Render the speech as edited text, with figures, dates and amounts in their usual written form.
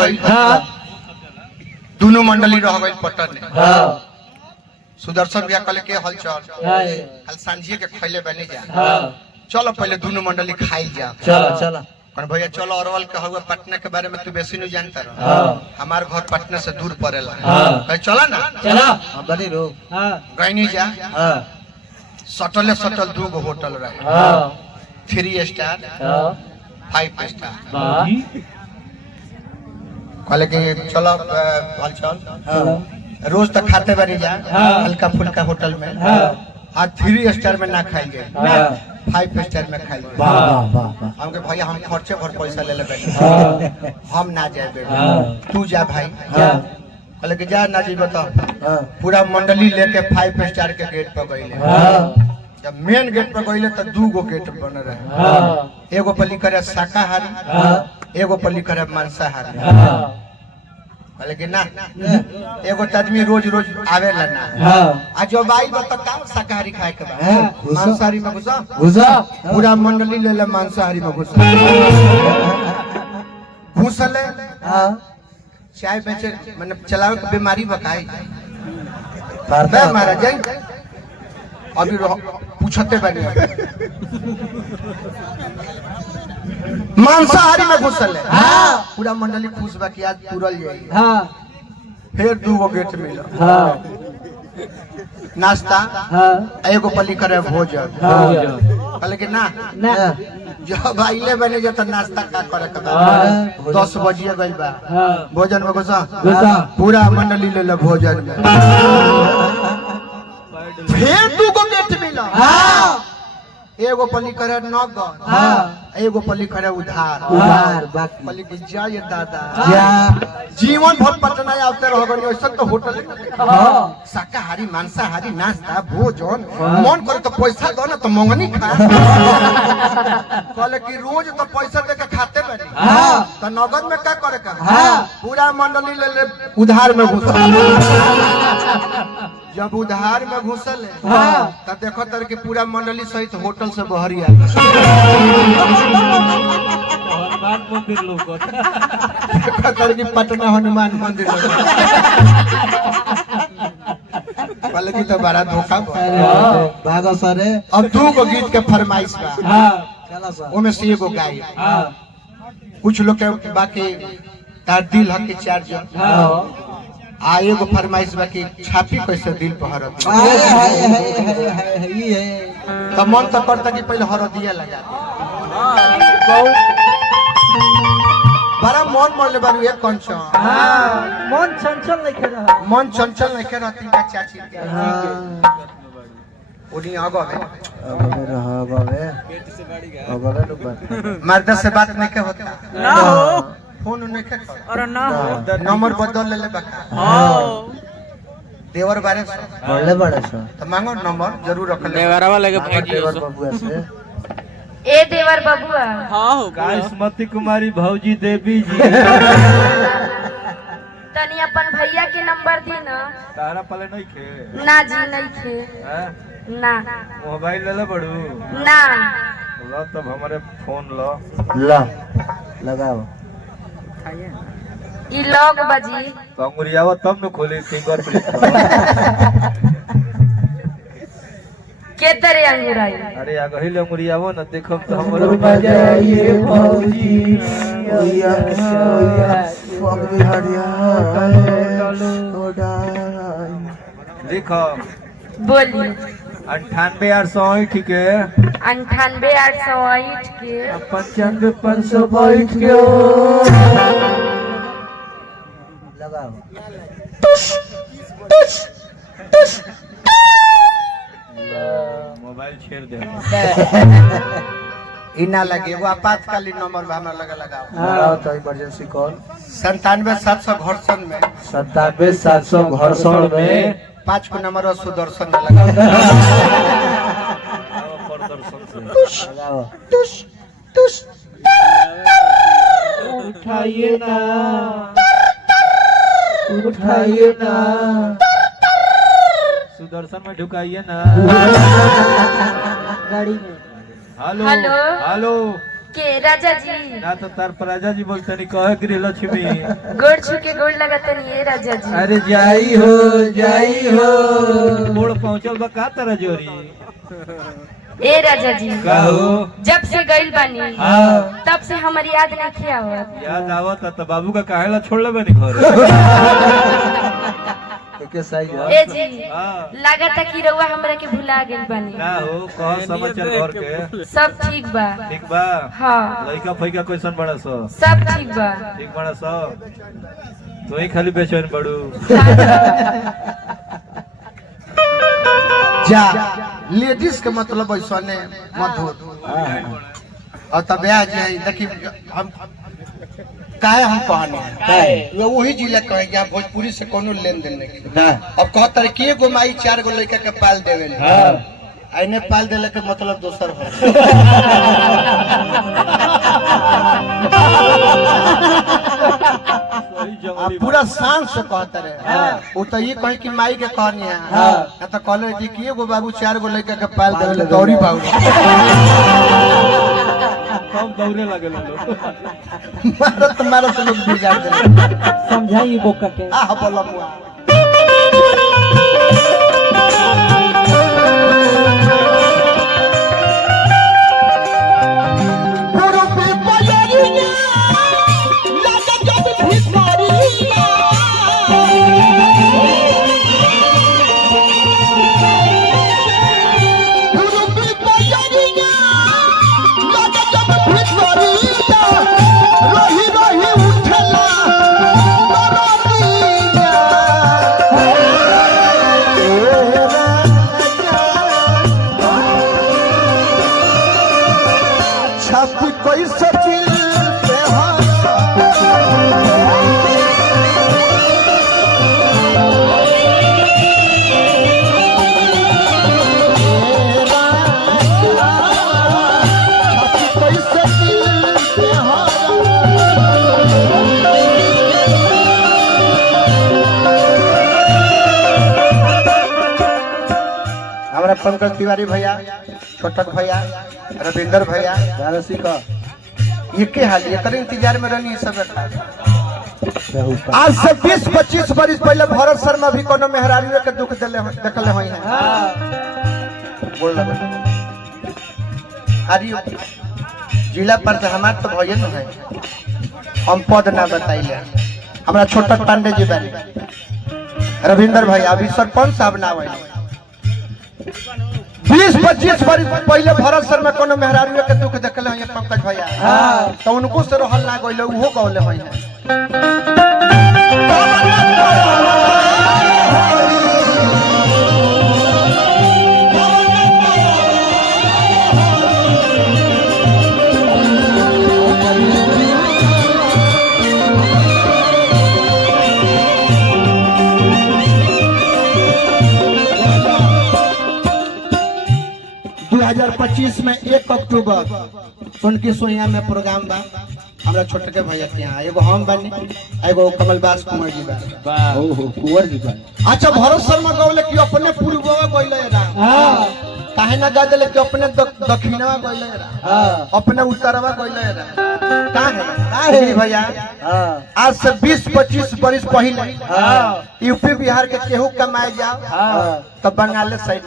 होई दोनों मंडली रह गई पटन सुदर्शन भैया कहले के हलचल कल सांझिए के खैले बने जा चलो पहले दोनों मंडली खाई जा चलो कौन भैया चलो अरवल के हुआ पटना के बारे में तू बेसी नहीं जानता रह हमार घर पटना से दूर पड़ेला कहे चला ना बड़ी रो गईनी जा सटल दू गो होटल रहे 3 स्टार 5 स्टार कहले कि चलो हलचल रोज तक खाते बनी जा हल्का फुल्का होटल में आज 3 स्टार में ना खाएंगे 5 स्टार में खाएंगे हमके भैया हम खर्चे भर पैसा ले लेबे हम ना जाए तू जा भाई कहले कि जा ना जी बता पूरा मंडली लेके 5 स्टार के गेट पर गईले जब मेन गेट पर गईले तो 2 गो गेट बन रहे एगो पर लिखल है शाकाहारी एगो पर लिखल है मांसाहारी लेकिन ना एगो आदमी रोज रोज आवेला ना आ जब आई बता काम शाकाहारी खाए के बाद मांसाहारी में घुसा पूरा मंडली ले ले मांसाहारी में घुसले चाय बेचे मतलब चलावे के बीमारी बकाई महाराज अभी पूछते बने मांसाहारी में घुसल है पूरा मंडली खुश बा कि आज तुरल जाई फिर 2 गो गेट मिला नाश्ता एगो पल्ली करे भोजन कहले कि ना जब आइले बने जो तो नाश्ता का करे के बा 10 बजे गइल बा भोजन में घुसा पूरा मंडली ले ले भोजन में फिर 2 गो गेट मिला एगो पल्ली करे नगद एगो पल्ली करे उधार पल्ली की जाय दादा जीवन भर पटना आते रह गनी ऐसा तो होटल शाकाहारी मांसाहारी नाश्ता भोजन मन करे तो पैसा दो ना तो मंगनी खा कहले कि रोज तो पैसा देके खाते बनी तो नगद में क्या करे का पूरा मंडली ले ले उधार में घुसा जब उधार में घुसल तब देखो तर के पूरा मंडली सहित होटल से बहरी आ की पटना हनुमान मंदिर पहले की तो बड़ा धोखा भागो सरे अब 2 गो गीत के फरमाइश बा ओमे से एगो गाई कुछ लोग के बाकी तार दिल हक के चार्ज आ एगो फरमाइश बा कि छापी कैसे दिल पर हरत तो मन तो करता कि पहले हरदिया लगा बड़ा मन मरले बारू एक कंचन मन चंचल नहीं रहती का चाची उनी अगवे मर्द से बात नहीं के होता ना हो फोन नहीं के और ना नंबर बदल ले बका देवर बारे बड़े तो मांगो नंबर जरूर रख ले देवरवा लगे देवर बबुआ से ए देवर बबुआ हां हो कास्मती कुमारी भौजी देवी जी तनी अपन भैया के नंबर दी ना तारा पले नहीं खे ना जी नहीं खे हैं ना मोबाइल ले ले बड़ू ना लो तब हमारे फोन लो ला लगाओ ई लॉक बजी तो अंगुरियावा तब न खोली फिंगरप्रिंट के तेरे अंगुराई अरे आ गहिल अंगुरियावा न देखम तो हमरो बजाइए भौजी ओया फगरी हरिया लिखो बोली 98,808 के 98,808 के 95,522 के लगाओ मोबाइल छेड़ दे इना लगे वो आपातकालीन नंबर में हमरा लगा लगाओ लगाओ तो इमरजेंसी कॉल 97,700 घर्षण में 97,700 घर्षण में 5 को नंबर और सुदर्शन में लगाओ लगाओ उठाइए ना सुदर्शन में ढुकाइए ना गाड़ी में हेलो हेलो। हेलो के राजा जी ना तो तार राजा जी बोलते नहीं कहे गृह लक्ष्मी गोड़ छू के गोड़ लगाते नहीं ये राजा जी। अरे जाई हो मोड़ पहुंचल बा का तरह जोरी ए राजा जी कहो जब से गइल बानी हाँ। तब से हमारी याद नहीं किया हुआ। याद आवत तो बाबू का काहेला छोड़ ले बनी घर के सही है ए जी हाँ। लागता कि रउआ हमरा के भुला गेल बानी। ना हो कह समाचार घर के सब ठीक बा। ठीक बा हाँ लइका फइका कैसन बड़ा सो सब ठीक बा। ठीक बड़ा सो तो ही खाली बेचैन बड़ू जा लेडीज के मतलब ऐसने मधुर और तब आ जाए देखी हम काहे हम कहने वही जिला कहे कि आप भोजपुरी से कोनो लेन देन नहीं। अब कहता है कि एगो माई 4 गो लड़का के पाल देवे आइने पाल देले के मतलब दोसर हो पूरा शान से कहता रहे वो तो ये कहे कि माई के कहनी है तो कहले जी कि एगो बाबू 4 गो लड़का के पाल देवे दौड़ी बाबू सब दौड़े लगे लोग मारत लोग बिगाड़ दे समझाई बोका के आ बोला मुआ कोई सचिल पे हमारा पंकज तिवारी भैया छोटक भैया रविंदर भैया झारसी का ये के हाल ये कर इंतजार में रहनी सब आज से 20-25 वर्ष पहले भरत शर्मा भी कोनो मेहरारू के दुख देखले होई है बोल लगे हरियो जिला पर से हमार तो भइए न है हम पद ना बताइले हमरा छोटक पांडे जी बारे रविंदर भैया अभी सरपंच साहब ना आवे 20-25 वर्ष पहले भरत शर्मा कोनो मेहरारू के दुख देखले हैं पंकज भैया तो उनको से रहल ना गइले उहो कहले हैं हजार 25 में 1 अक्टूबर उनकी सोया में प्रोग्राम बा हमरा छोटके भैया के यहाँ एगो हम बनी एगो कमलबास कुंवर जी बा ओहो कुंवर जी बा अच्छा भरत शर्मा कहले कि अपने पूर्ववा गइले रा काहे ना गा देले कि अपने दक्षिणवा गइले रा अपने उत्तरवा गइले रा काहे भैया आज से 20-25 वर्ष पहले यूपी बिहार के केहू कमाए जाओ तो बंगाल साइड